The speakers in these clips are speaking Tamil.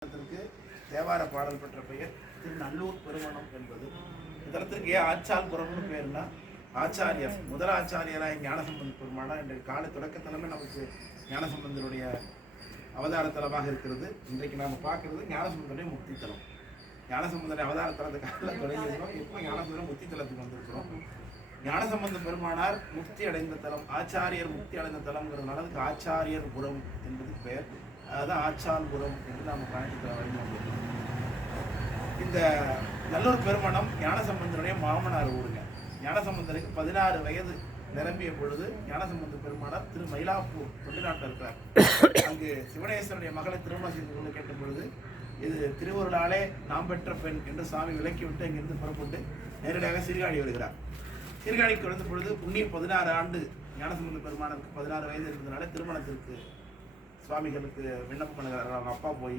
தேவார பாடல் பெற்ற பெயர் திருநல்லூர் பெருமணம் என்பது. இதற்கு ஏன் ஆச்சால்புரம்னு பேருனா ஆச்சாரியர் முதல் ஆச்சாரியராக ஞானசம்பந்த பெருமானா இன்றைய கால தொடக்கத்திலுமே நமக்கு ஞானசம்பந்தருடைய அவதார தலமாக இருக்கிறது. இன்றைக்கு நாம் பார்க்கறது ஞானசம்பந்தருடைய முக்தி தலம். ஞானசம்பந்தருடைய அவதார தலத்தை காலத்தில் தொடங்கியிருக்கிறோம். இப்போ ஞானசம்பந்தர் முக்தி தலத்துக்கு வந்திருக்கிறோம். ஞானசம்பந்த பெருமானார் முக்தி அடைந்த தலம், ஆச்சாரியர் முக்தி அடைந்த தலம்ங்கிறதுனால அதுக்கு ஆச்சாரியர் புரம் என்பது பெயர். அதுதான் ஆச்சால்புரம் என்று நாம் காணிக்க வழிமுறை. இந்த நல்லூர் பெருமணம் ஞானசம்பந்தருடைய மாமனார் ஊருங்க. ஞானசம்பந்தருக்கு 16 வயது நிரம்பிய பொழுது ஞானசம்பந்த பெருமானார் திரு மயிலாப்பூர் தொண்டிநாட்டில் இருக்கிறார். அங்கு சிவனேஸ்வருடைய மகளை திருமணம் செய்து கொண்டு கேட்ட பொழுது இது திருவருளாலே நாம் பெற்ற பெண் என்று சுவாமி விலக்கிவிட்டு அங்கிருந்து புறப்பட்டு நேரடியாக சீர்காழி வருகிறார். சீர்காழிக்கு வந்த பொழுது புண்ணிய 16 ஆண்டு ஞானசம்பந்த பெருமானருக்கு 16 வயது இருந்ததுனால திருமணத்திற்கு சுவாமிகளுக்கு விண்ணப்பம் பண்ணுகிறார்கள். அவங்க அப்பா போய்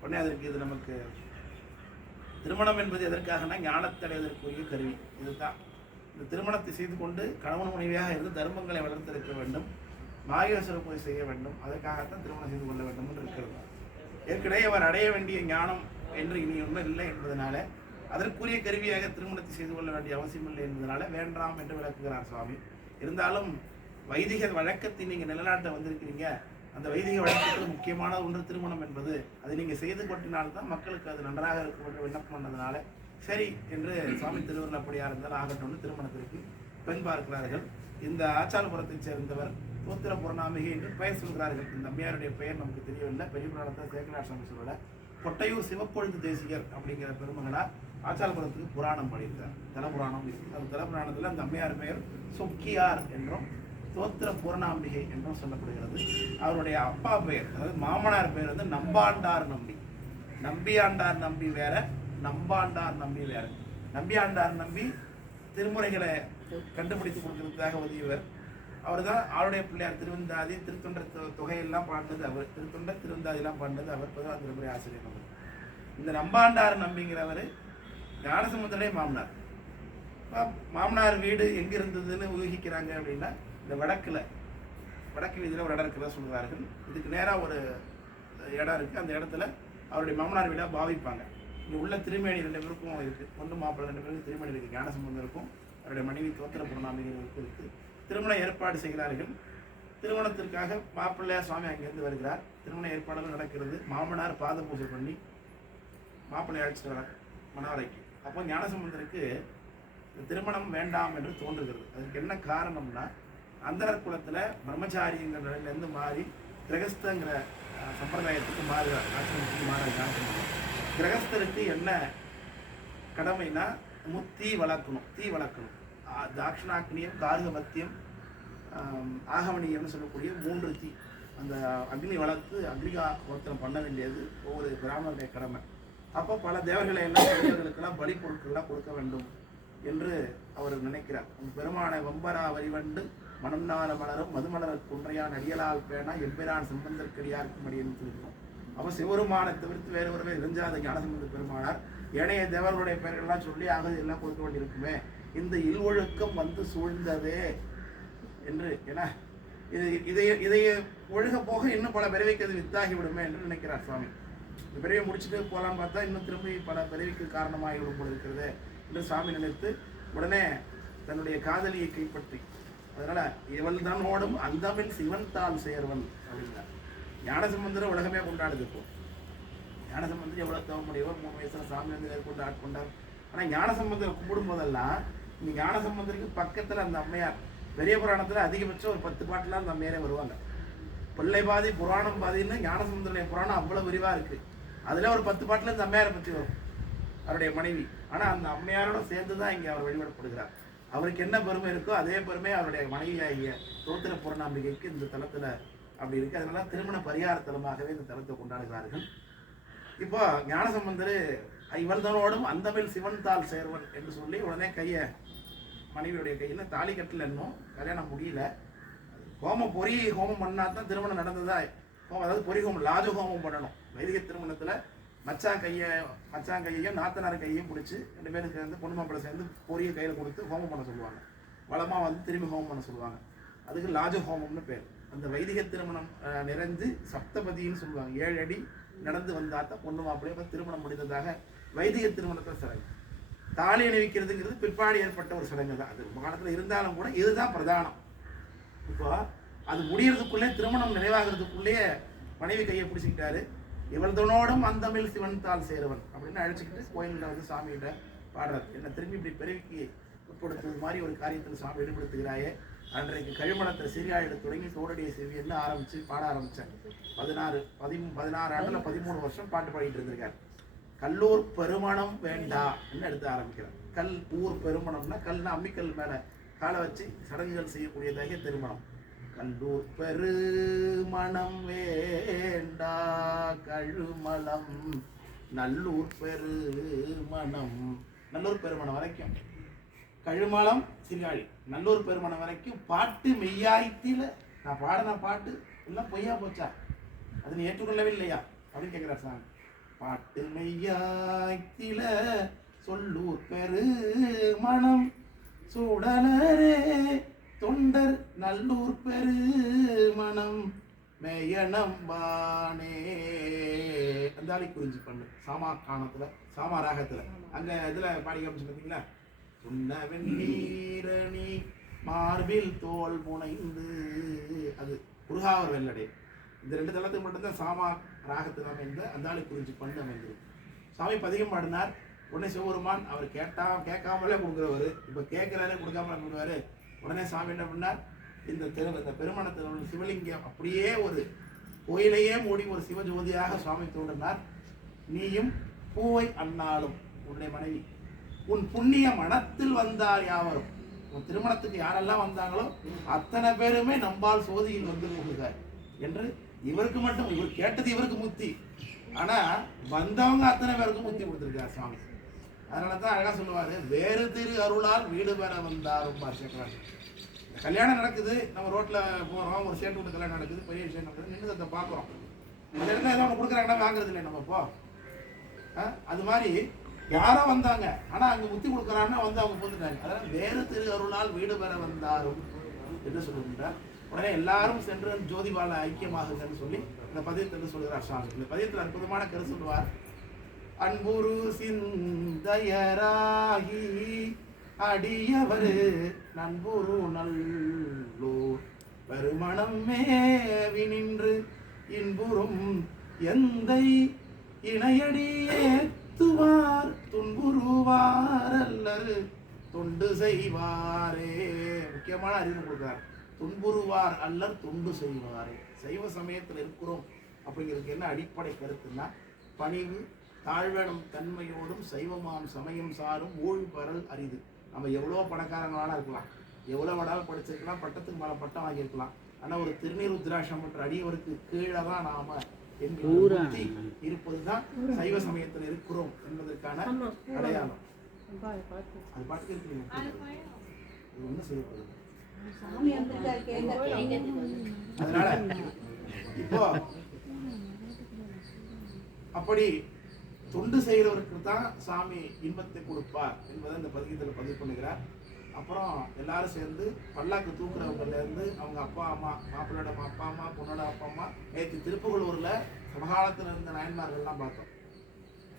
உடனே அதற்கு இது நமக்கு திருமணம் என்பது எதற்காகனா ஞானத்தடைவதற்குரிய கருவி. இதுதான் இந்த திருமணத்தை செய்து கொண்டு கணவன் மனைவியாக இருந்து தர்மங்களை வளர்த்திருக்க வேண்டும், மாகேஸ்வர பூஜை செய்ய வேண்டும், அதற்காகத்தான் திருமணம் செய்து கொள்ள வேண்டும் என்று இருக்கிறது. ஏற்கனவே அவர் அடைய வேண்டிய ஞானம் என்று இனி ஒன்றும் இல்லை என்பதனால அதற்குரிய கருவியாக திருமணத்தை செய்து கொள்ள வேண்டிய அவசியம் இல்லை என்பதனால வேண்டாம் என்று விளக்குகிறார் சுவாமி. இருந்தாலும் வைதிக வழக்கத்தை நீங்கள் நிலநாட்ட வந்திருக்கிறீங்க, அந்த வைதிக வழக்கத்தில் முக்கியமான ஒன்று திருமணம் என்பது. அதை நீங்கள் செய்து கொட்டினால்தான் மக்களுக்கு அது நன்றாக இருக்கும் என்று விண்ணப்பம் பண்ணதுனால சரி என்று சுவாமி திருவருள் அப்படியா இருந்தால் ஆகட்டும்னு திருமணத்திற்கு பெண் பார்க்கிறார்கள். இந்த ஆச்சாலபுரத்தைச் சேர்ந்தவர் தோத்திர புறநாமிகை என்று பெயர் சொல்கிறார்கள். இந்த அம்மையாருடைய பெயர் நமக்கு தெரியவில்லை. பெரிய புராணத்தில் சேக்கலார் சுவாமி சொல்லல. கொட்டையூர் சிவப்பொழுது தேசிகர் அப்படிங்கிற பெருமகனார் ஆச்சாலபுரத்துக்கு புராணம் படித்தார். தலபுராணம் இருக்கு. அந்த தலபுராணத்தில் அந்த அம்மையார் பெயர் சொக்கியார் என்றும் தோத்திர பூர்ணாம்பிகை என்றும் சொல்லப்படுகிறது. அவருடைய அப்பா பெயர், அதாவது மாமனார் பெயர் வந்து நம்பாண்டார் நம்பி. நம்பியாண்டார் நம்பி வேற, நம்பாண்டார் நம்பி வேற. நம்பியாண்டார் நம்பி திருமுறைகளை கண்டுபிடித்து கொடுக்கிறதுக்காக உதவியவர். அவர் தான் அவருடைய பிள்ளையார் திருவந்தாதி, திருத்தொண்டர் தொகையெல்லாம் பாடினது அவர். திருத்தொண்டர் திருவந்தாதியெல்லாம் பாடினது அவர். தான் திருமுறை ஆசிரியர் அவர். இந்த நம்பாண்டார் நம்பிங்கிறவர் ஞானசம்பந்தருடைய மாமனார். மாமனார் வீடு எங்க இருந்ததுன்னு ஊகிக்கிறாங்க அப்படின்னா இந்த வடக்கு வீதியில் ஒரு இடம் இருக்கிறதா சொல்கிறார்கள். இதுக்கு நேராக ஒரு இடம் இருக்குது. அந்த இடத்துல அவருடைய மாமனார் வீடாக பாவிப்பாங்க. இங்கே உள்ள திருமேனி 2 பேருக்கும் இருக்குது. பொண்ணு மாப்பிள்ளை 2 பேருக்கும் திருமணி இருக்குது. ஞானசம்பந்தம் இருக்கும், அவருடைய மனைவி தோத்திர பூர்ணாம்பிகைகளுக்கும் இருக்குது. திருமண ஏற்பாடு செய்கிறார்கள். திருமணத்திற்காக மாப்பிள்ளையா சுவாமி அங்கேருந்து வருகிறார். திருமண ஏற்பாடுகள் நடக்கிறது. மாமனார் பாத பூஜை பண்ணி மாப்பிள்ளை அழைச்சிட்டு வர மணவரைக்கு. அப்போ ஞானசம்பந்தருக்கு திருமணம் வேண்டாம் என்று தோன்றுகிறது. அதுக்கு என்ன காரணம்னா, அந்தரர் குலத்தில் பிரம்மச்சாரிங்கிற நிலையிலேருந்து மாறி கிரகஸ்தங்கிற சம்பிரதாயத்துக்கு மாறுகிறார். ஆசிரமத்துக்கு மாறாது. கிரகஸ்தருக்கு என்ன கடமைனா தீ வளர்க்கணும். தாட்சிணாக்னியம், கார்கபத்தியம், ஆகமனியம்னு சொல்லக்கூடிய 3 தீ. அந்த அக்னி வளர்த்து அக்னிகா கோத்திரம் பண்ண வேண்டியது ஒவ்வொரு பிராமணருடைய கடமை. அப்போ பல தேவர்களை எல்லாம் பெரியவர்களுக்கெல்லாம் பலி பொருட்கள்லாம் கொடுக்க வேண்டும் என்று அவர் நினைக்கிறார். பெருமான வம்பரா வரிவண்டு மணம்நாள மலரும் மதுமலர் குன்றையான் அடியலால் பேனா எம்பிரான் சம்பந்தற்கடியாருக்கும் அடியன்னு சொல்லியிருக்கோம். அப்போ சிவருமானை தவிர்த்து வேறு ஒருவரை இறைஞ்சாத ஞானசம்பந்த பெருமானார் ஏனைய தேவர்களுடைய பெயர்கள்லாம் சொல்லி ஆகுது எல்லாம் கொடுக்க வேண்டியிருக்குமே, இந்த இல்வொழுக்கம் வந்து சூழ்ந்ததே என்று. ஏன்னா இதை ஒழுக போக இன்னும் பல பிறவிக்கு வித்தாகி விடுமே என்று நினைக்கிறார் சுவாமி. இந்த பிறவியை முடிச்சுட்டு போகலான்னு பார்த்தா இன்னும் திரும்பி பல பிறவிக்கு காரணமாகி விடும் போல இருக்கிறது என்று சுவாமி நினைத்து உடனே தன்னுடைய காதலியை கைப்பற்றி, அதனால இவள் தான் ஓடும் அந்தமில் சிவன் தாள் சேர்வன் அப்படின்னார். ஞானசம்பந்தர் உலகமே கொண்டாடுது. இப்போ ஞானசம்பந்தர் எவ்வளவு தவ முடியவர் 3 வயசுல சாமி வந்து மேற்கொண்டு ஆட்கொண்டார். ஆனால் ஞானசம்பந்தரை கும்பிடும் போதெல்லாம் இந்த ஞானசம்பந்தருக்கு பக்கத்தில் அந்த அம்மையார் பெரிய புராணத்தில் அதிகபட்சம் ஒரு 10 பாட்டுலாம் அந்த அம்மையாரே வருவாங்க. பிள்ளை பாதி புராணம் பாதின்னு ஞானசம்பந்தருடைய புராணம் அவ்வளவு விரிவாக இருக்கு. அதில் ஒரு 10 பாட்டில் இந்த அம்மையாரை பற்றி வரும், அவருடைய மனைவி. ஆனால் அந்த அம்மையாரோட சேர்ந்து தான் இங்கே அவர் வழிபடப்படுகிறார். அவருக்கு என்ன பெருமை இருக்கோ அதே பெருமை அவருடைய மனைவியாகிய தோத்திர பூர்ணாம்பிகைக்கு இந்த தலத்தில் அப்படி இருக்குது. அதனால திருமண பரிகார தலமாகவே இந்த தலத்தை கொண்டாடுகிறார்கள். இப்போ ஞானசம்பந்தர் இவள்தனோடும் அந்தமில் சிவன் தாள் சேர்வன் என்று சொல்லி உடனே மனைவியுடைய கையில் தாலி கட்டல. இன்னும் கல்யாணம் முடியல. ஹோமம் பண்ணால் தான் திருமணம் நடந்ததா. அதாவது பொறி ஹோமம், லாஜ ஹோமம் பண்ணணும். வைதிக திருமணத்தில் மச்சான் கையையும் நாத்தனார் கையையும் பிடிச்சி 2 பேரும் சேர்ந்து பொண்ணு மாப்பிள்ளை சேர்ந்து பொரியை கையில் கொடுத்து ஹோமம் பண்ண சொல்லுவாங்க. வளமாக வந்து திரும்பி ஹோமம் பண்ண சொல்லுவாங்க. அதுக்கு லாஜ ஹோமம்னு பேர். அந்த வைதிக திருமணம் நிறைந்து சப்தபதின்னு சொல்லுவாங்க. 7 அடி நடந்து வந்தாத்தான் பொண்ணு மாப்பிள்ளைய திருமணம் முடிந்ததாக வைதிக திருமணத்தில் சடங்கு. தாலி அணிவிக்கிறதுங்கிறது பிற்பாடு ஏற்பட்ட ஒரு சடங்கு தான். அது காலத்தில் இருந்தாலும் கூட இதுதான் பிரதானம். இப்போ அது முடியறதுக்குள்ளே, திருமணம் நிறைவாகிறதுக்குள்ளேயே மனைவி கையை பிடிச்சிக்கிட்டாரு. இவள்தனோடும் அந்தமிழ் சிவன் தாள் சேருவன் அப்படின்னு அழைச்சிக்கிட்டு கோயிலில் வந்து சாமிகிட்ட பாடுறாரு. என்ன திரும்பி இப்படி பெருவிக்கு உட்படுத்துவது மாதிரி ஒரு காரியத்தில் சாமி ஈடுபடுத்துகிறாயே. அன்றைக்கு கழிமணத்தில் சிறியாயிட தொடங்கி தோடடைய செவியன்னு ஆரம்பித்து பாட ஆரம்பித்தேன். 16 ஆண்டில் 13 வருஷம் பாட்டு பாடிட்டு இருந்திருக்காரு. கல்லூர் பெருமணம் வேண்டான்னு எடுத்து ஆரம்பிக்கிறார். கல் ஊர் பெருமணம்னா கல்னா அம்மிக்கல் மேலே காலை வச்சு சடங்குகள் செய்யக்கூடியதாக திருமணம். கல்லூர் பெருமணம் வேண்டா கழுமலம் நல்லூர் பெருமணம். நல்லூர் பெருமணம் வரைக்கும் கழுமலம் சிறுகாழி, நல்லூர் பெருமணம் வரைக்கும் பாட்டு மெய்யாய்த்தில நான் பாடின பாட்டு எல்லாம் பொய்யா போச்சா, அது நீ ஏற்றுக்கொள்ளவில்லையா அப்படின்னு கேட்கிறார் சாமி. பாட்டு மெய்யாய்த்தில சொல்லூர் பெருமணம் சூடலரே தொண்டர் நல்லூர் பெருமணம் மேயனம் பானே. அந்தாளி குறிஞ்சி பண்ணு சாமா காணத்துல, சாமா ராகத்துல அங்க இதுல பாடி காமிச்சு பார்த்தீங்களா. சொன்ன வெண்ணீரணி மார்பில் தோல் புனைந்து, அது குருகாவர் வெள்ளடை. இந்த 2 தளத்துக்கு மட்டும்தான் சாமா ராகத்தில் அமைந்த அந்தாளி குறிஞ்சி பண்ணு அமைந்தது. சாமி பதிகம் பாடினார். உடனே சிவபெருமான் அவர் கேட்காமலே கொடுக்குறவர், இப்போ கேட்குறாரே கொடுக்காமலே கொடுக்குறாரு. உடனே சாமி என்ன பண்ணார், இந்த பெருமணத்தில் உள்ள சிவலிங்கம் அப்படியே ஒரு கோயிலையே மூடி ஒரு சிவஜோதியாக சுவாமி தோன்றினார். நீயும் பூவை அண்ணாலும் உன்னுடைய மனைவி உன் புண்ணிய மனத்தில் வந்தார் யாவரும். உன் திருமணத்துக்கு யாரெல்லாம் வந்தாங்களோ அத்தனை பேருமே நம்பால் சோதியில் வந்து கொடுங்க என்று இவருக்கு மட்டும், இவர் கேட்டது இவருக்கு முத்தி, ஆனா வந்தவங்க அத்தனை பேருக்கும் முத்தி கொடுத்துருக்கார் சுவாமி. அதனாலதான் அழகா சொல்லுவாரு, வேறு திரு அருளால் வீடு பெற வந்தாரும் பார்க்கிறாங்க. கல்யாணம் நடக்குது, நம்ம ரோட்ல போறோம், ஒரு சேட்டு வீட்டு கல்யாணம் நடக்குது, பெரிய விஷயம் நடக்குது, நின்று அதை பார்க்குறோம். இந்த இடத்துல ஏதோ ஒன்று கொடுக்குறாங்கன்னா வாங்குறது இல்லை நம்ம இப்போ. அது மாதிரி யாரோ வந்தாங்க, ஆனா அங்க முத்தி கொடுக்குறாங்கன்னா வந்து அவங்க போந்துட்டாங்க. அதனால வேறு திரு அருளால் வீடு பெற வந்தாரும் என்று சொல்லுகின்றார். உடனே எல்லாரும் சென்று ஜோதிபால ஐக்கியமாகுங்கன்னு சொல்லி இந்த பதியத்தில் சொல்கிறார் சுவாமி. இந்த பதியத்தில் அற்புதமான கருத்து சொல்லுவார். அன்புரு சிந்தையராகி அடியவர் நண்புரு நல்லூர் பெருமணம் மேவி நின்று இன்புறும் எந்தை இணையடியேத்துவார் துன்புறுவார் அல்லர் தொண்டு செய்வாரே. முக்கியமான அறிவு கொடுக்கிறார். துன்புறுவார் அல்லர் தொண்டு செய்வாரே. சைவ சமயத்தில் இருக்கிறோம் அப்படிங்கிறதுக்கு என்ன அடிப்படை கருத்துன்னா, பணிவு தாழ்வனும் தன்மையோடும் சைவமாம் சமயம் சாரும் ஊழ் பரல் அரிது. நம்ம எவ்வளோ பணக்காரங்களான இருக்கலாம், எவ்வளோ வடால் படிச்சிருக்கலாம், பட்டத்துக்கு மேலே பட்டம் வாங்கியிருக்கலாம், ஆனால் ஒரு திருநீர் ருத்ராட்சம் மற்ற அடியவருக்கு கீழே தான் நாம இருப்பது தான் சைவ சமயத்தில் இருக்கிறோம் என்பதற்கான அடையாளம். அது பாட்டுக்கு இருக்கு, ஒன்றும் செய்யப்படுது. அதனால இப்போ அப்படி தொண்டு செய்கிறவருக்கு தான் சாமி இன்பத்தை கொடுப்பார் என்பதை இந்த பதிகத்தில் பதிவு பண்ணுகிறார். அப்புறம் எல்லாரும் சேர்ந்து பல்லாக்கு தூக்குறவங்கலேருந்து அவங்க அப்பா அம்மா, மாப்பிள்ளோட அப்பா அம்மா, பொண்ணோட அப்பா அம்மா, நேற்று திருப்புகலூரில் சமகாலத்தில் இருந்த நாயன்மார்கள்லாம் பார்த்தோம்.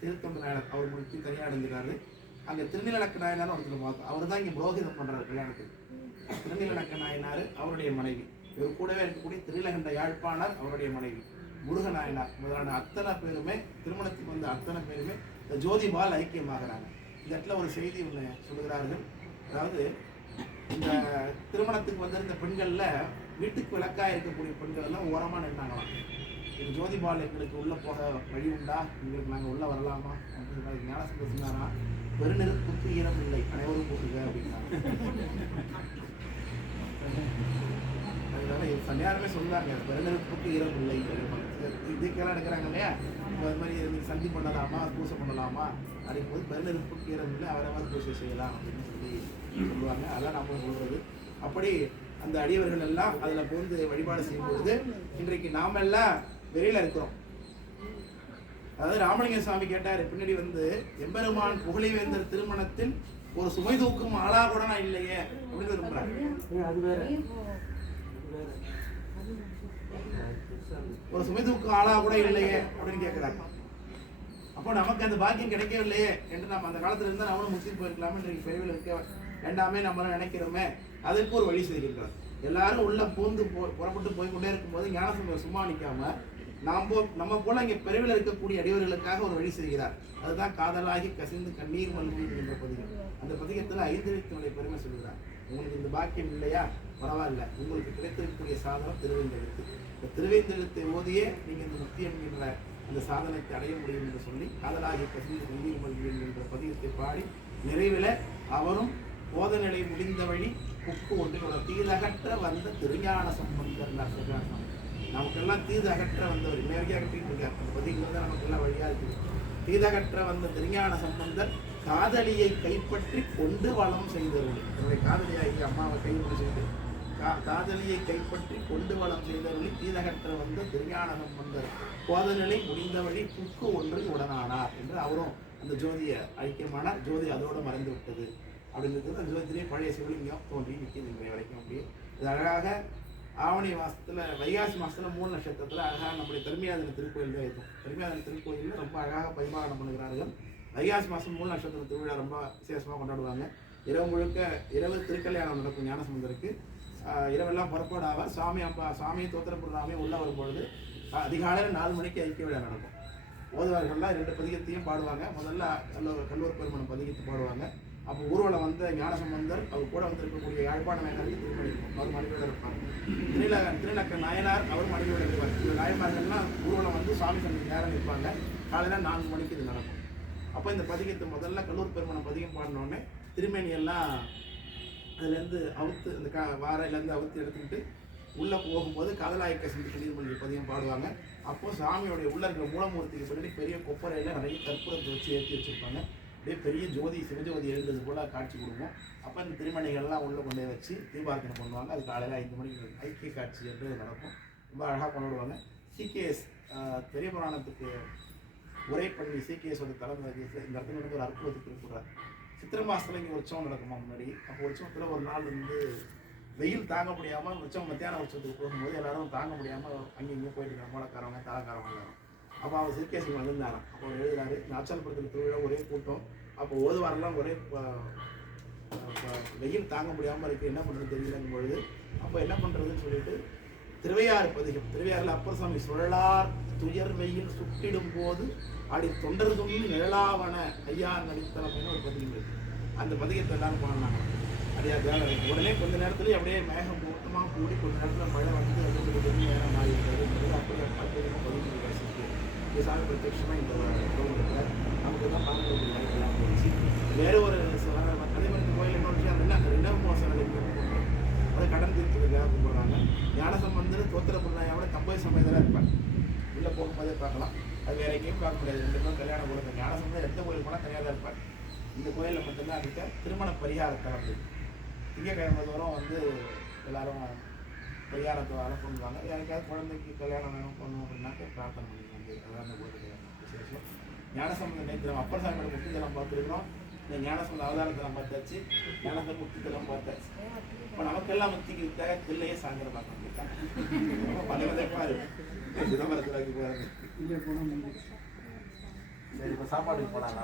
திருத்தொண்டு நாயனர் அவர் முடிச்சு தனியாக அடைஞ்சிட்டாரு. அங்கே திருநிலக்க நாயனார் ஒருத்தர் பார்த்தோம். அவர் தான் இங்கே புரோகிதம் பண்ணுறாரு கல்யாணத்துக்கு. திருநிலக்க நாயனார் அவருடைய மனைவி, இவர் கூடவே இருக்கக்கூடிய திருநீலகண்ட யாழ்ப்பாணர் அவருடைய மனைவி, முருக நாயனார் முதலான அத்தனை பேருமே திருமணத்துக்கு வந்த அத்தனை பேருமே இந்த ஜோதிபால் ஐக்கியமாகறாங்க. இந்த இடத்துல ஒரு செய்தி ஒன்று சொல்லுகிறார்கள். அதாவது இந்த திருமணத்துக்கு வந்திருந்த பெண்கள்ல வீட்டுக்கு விளக்காக இருக்கக்கூடிய பெண்கள் எல்லாம் ஓரமாக நின்றாங்களாம். இது ஜோதிபால் எங்களுக்கு உள்ள போக வழி உண்டா, எங்களுக்கு நாங்கள் உள்ள வரலாமா அப்படின்னு ஞானசம்பந்தர் சொன்னாரா, பெருநெருப்புக்கு ஈரம் இல்லை அனைவரும் போட்டுங்க அப்படின்னாங்க. அதனால சன்னியாரமே சொல்லுவாங்க, பெருநெருப்புக்கு ஈரம் இல்லை. இதுக்கெல்லாம் எடுக்கிறாங்க இல்லையா, அது மாதிரி நீங்கள் சந்தி பண்ணலாமா, பூசை பண்ணலாமா அப்படிங்கும் போது பெருநெருப்புக்கு ஈரம் இல்லை, அவரவர் பூசை செய்யலாம் அப்படின்னு சொல்லி சொல்லுவாங்க. அதெல்லாம் நம்ம சொல்றது. அப்படி அந்த அடியவர்கள் எல்லாம் அதில் புகுந்து வழிபாடு செய்யும்பொழுது இன்றைக்கு நாம் எல்லாம் வெளியில் இருக்கிறோம். அதாவது ராமலிங்க சுவாமி கேட்டார் பின்னாடி வந்து, எம்பெருமான் புகழிவேந்தர் திருமணத்தில் ஒரு சுமை தூக்கும் ஆளா கூட நான் இல்லையே அப்படின்னு விரும்புறாரு. அது வேற ஒரு சுமை தூக்கும் ஆளா கூட இல்லையே அப்படின்னு கேட்கிறாங்க. அப்போ நமக்கு அந்த பாக்கியம் கிடைக்கவில்லையே என்று நம்ம அந்த காலத்துல இருந்தால் நம்மளும் முஸ்லீம் போயிருக்கலாமே, இன்றைக்கு பெரியவில் இருக்க வேண்டாமே நம்மளாம் நினைக்கிறோமே. அதற்கு ஒரு வழி செய்கின்றார். எல்லாரும் உள்ள பூந்து புறப்பட்டு போய்கொண்டே இருக்கும்போது ஞானசம்பந்தர் சும்மா நிற்காம நம்ம போல இங்கே பெருவில் இருக்கக்கூடிய அடியவர்களுக்காக ஒரு வழி செய்கிறார். அதுதான் காதலாகி கசிந்து கண்ணீர் மல்கி என்ற பதிகம். அந்த பதிகத்தில் ஐந்தெழுத்தினுடைய பெருமை சொல்கிறார். உங்களுக்கு இந்த பாக்கியம் இல்லையா, பரவாயில்ல, உங்களுக்கு கிடைத்திருக்கக்கூடிய சாதனம் திருவேந்தெழுத்து. இந்த திருவேந்தெழுத்தை ஓதியே நீங்கள் இந்த முக்தி என்கின்ற அந்த சாதனத்தை அடைய முடியும் என்று சொல்லி காதலாகி கசிந்து கண்ணீர் மல்கி என்கின்ற பதிகத்தை பாடி நிறைவில் அவரும் போத நிலை முடிந்த வழி புக்கு ஒன்றினோட தீதகற்ற வந்த திருஞான சம்பந்தர் சொல்றாங்க. நமக்கெல்லாம் தீது அகற்ற வந்தவர் இன்னைக்கு அகற்றிட்டு இருக்கார். அந்த பதிகள் தான் நமக்கெல்லாம் வழியா இருக்குது. தீதகற்ற வந்த திருஞான சம்பந்தர் காதலியை கைப்பற்றி கொண்டு வளம் செய்தவர்கள். என்னுடைய காதலியாகி அம்மாவை கைப்பற்றி செய்து காதலியை கைப்பற்றி கொண்டு வளம் செய்தவர்களை தீதகற்ற வந்த திருஞான சம்பந்தர் போதநிலை முடிந்த வழி புக்கு ஒன்றில் உடனானார் என்று அவரும் அந்த ஜோதியை ஐக்கியமானார். ஜோதி அதோடு மறைந்து விட்டது அப்படின்றது அந்த ஜோதியிலே பழைய சிவலிங்கம் தோன்றி நிற்கிது இன்றைய வரைக்கும். அப்படியே இது அழகாக ஆவணி மாதத்தில் வைகாசி மாதத்தில் 3 நட்சத்திரத்தில் அழகாக நம்முடைய தர்மியாதன திருக்கோயில் தான் இருக்கும். தர்மியாதன திருக்கோயிலில் ரொம்ப அழகாக பரிமாணம் பண்ணுகிறார்கள். வைகாசி மாதம் 3 நட்சத்திர திருவிழா ரொம்ப விசேஷமாக கொண்டாடுவாங்க. இரவு முழுக்க இரவு திருக்கல்யாணம் நடக்கும் ஞானசம்பந்தருக்கு. இரவெல்லாம் புறப்பாடாக சாமியை தோத்திரப்படுறாமே உள்ளே வரும்பொழுது அதிகாலையில் 4 மணிக்கு ஐக்கிய விழா நடக்கும். ஓதுவார்கள்லாம் 2 பதிகத்தையும் பாடுவாங்க. முதல்ல கல்லூர் பெருமணம் பதிகத்தை பாடுவாங்க. அப்போ ஊர்வலம் வந்த ஞானசம்பந்தர் அவர் கூட வந்திருக்கக்கூடிய யாழ்ப்பாண நாயனாருக்கு திருமணிக்கும் அவர் மனைவியோடு இருப்பார். திருநக்க நாயனார் அவர் மனைவியோடு இருப்பார். இந்த நாயன்மார்கள்லாம் ஊர்வலம் வந்து சுவாமி சந்தி நேரம் இருப்பாங்க. காலையில் 4 மணிக்கு இது நடக்கும். அப்போ இந்த பதிகத்தை முதல்ல கல்லூர் பெருமணம் பதிகம் பாடினோடனே திருமேனியெல்லாம் அதுலேருந்து அவுத்து இந்த வாரையிலேருந்து அவுத்து எடுத்துக்கிட்டு உள்ளே போகும்போது காதலாயக்க சிந்து கண்ணீர் மல்கி பதிகம் பாடுவாங்க. அப்போது சாமியோடைய உள்ள இருக்கிற மூலமூர்த்திக்கு பின்னாடி பெரிய கொப்பரையில் நிறைய கற்பூரத்தை வச்சு ஏற்றி வச்சுருப்பாங்க. அப்படியே பெரிய ஜோதி சிவஜோதி எழுந்தது போல் காட்சி கொடுக்கும். அப்போ இந்த திருமணிகள்லாம் உள்ளே கொண்டே வச்சு தீபார்த்தனை பண்ணுவாங்க. அது காலையில் 5 மணிக்கு ஐக்கிய காட்சி என்று நடக்கும். ரொம்ப அழகாக கொண்டாடுவாங்க. சிகேஎஸ் பெரிய புராணத்துக்கு உரை பண்ணி சிகேஎஸோட தலைமை இந்த இடத்துல வந்து ஒரு அற்புதத்துக்கு இருக்கிறார். சித்திரை மாதத்தில் இங்கே உற்சவம் நடக்குமா முன்னாடி. அப்போ உற்சவத்தில் ஒரு நாள் வந்து வெயில் தாங்க முடியாமல் உற்சவம் மத்தியான உற்சவத்துக்கு போகும்போது எல்லாரும் தாங்க முடியாமல் அங்கே இங்கே போயிட்டு இருக்காங்க. மூலக்காரவங்க தாளக்காரவங்க எல்லாரும். அப்போ அவர் சிறுகேசி வந்திருந்தாராம். அப்போ எழுதுறாரு நாச்சால்புரத்தில் திருவிழா ஒரே கூட்டம். அப்போ ஓதுவாரெல்லாம் ஒரே வெயில் தாங்க முடியாமல் இருக்குது, என்ன பண்ணுறது தெரியலங்கும் பொழுது அப்போ என்ன பண்ணுறதுன்னு சொல்லிட்டு திருவையாறு பதிகம், திருவையாறில் அப்பர் சாமி சுழலார் துயர் வெயில் சுட்டிடும் போது அப்படி தொண்டர் துண்ணி நிழலாவன ஐயார் நடித்தலைமைன்னு ஒரு பதிகம் இருக்குது. அந்த பதிகத்தை எல்லாரும் பண்ணாங்க. அப்படியே உடனே கொஞ்ச நேரத்துலேயே அப்படியே மேகம் மொத்தமாக கூடி கொஞ்ச நேரத்தில் மழை வந்து அது கொஞ்சம் நேரம் மாறி இருக்கிறது. அப்படியே அற்புதமாக பதிவு பேசிட்டு இந்த சாமி பிரத்யட்சமாக இந்த கோவிலுக்கு நமக்கு தான் பார்க்க வேண்டிய வாய்ப்பெல்லாம் போயிடுச்சு. வேறு ஒரு அதே மாதிரி கோயில் இன்னொரு விஷயம் என்ன ரெண்டாவது மோசம் அதை கடன் தீர்த்துக்காக கும்பிட்றாங்க. ஞானசம்பந்தர் தோத்திரப்படுறாயோட கம்பை சமயத்தில் இருப்பாங்க. உள்ளே போகும்போதே பார்க்கலாம். அது வேற எங்கேயும் பார்க்க முடியாது. 2 பேரும் கல்யாணம் கொடுத்த ஞானசம்பந்தர் எந்த கோயில் போனால் தனியாக தான் இருப்பார். இந்த கோயிலில் மட்டும்தான் இருக்க திருமண பரிகாரத்தை வந்து திங்கக்கிழமை தோறும் வந்து எல்லாரும் பரிகாரத்தை அனுப்புவாங்க. யாருக்காவது குழந்தைக்கு கல்யாணம் வேணும் பண்ணணும் அப்படின்னாக்க பிரார்த்தனை பண்ணிக்குவாங்க. அதான் அந்த கோயிலுக்கு விசேஷம். ஞானசம்பந்தர் நேற்று நம்ம அப்பர் சாமியோட முக்தித்தலம் பார்த்துருக்கிறோம். இந்த ஞானசம்பந்த அவதாரத்தெல்லாம் பார்த்தாச்சு, ஞானசம்பந்தர் முக்தித்தலம் பார்த்தாச்சு. இப்போ நமக்கெல்லாம் முக்திக்கு விட்டாக தில்லையே சாயந்தரம் பார்க்க முடியாது. ரொம்ப பலவிதமாக இருக்கு. சிதம்பரத்தில் போகிறாங்க. சரி, இப்போ சாப்பாடுக்கு போனாங்க.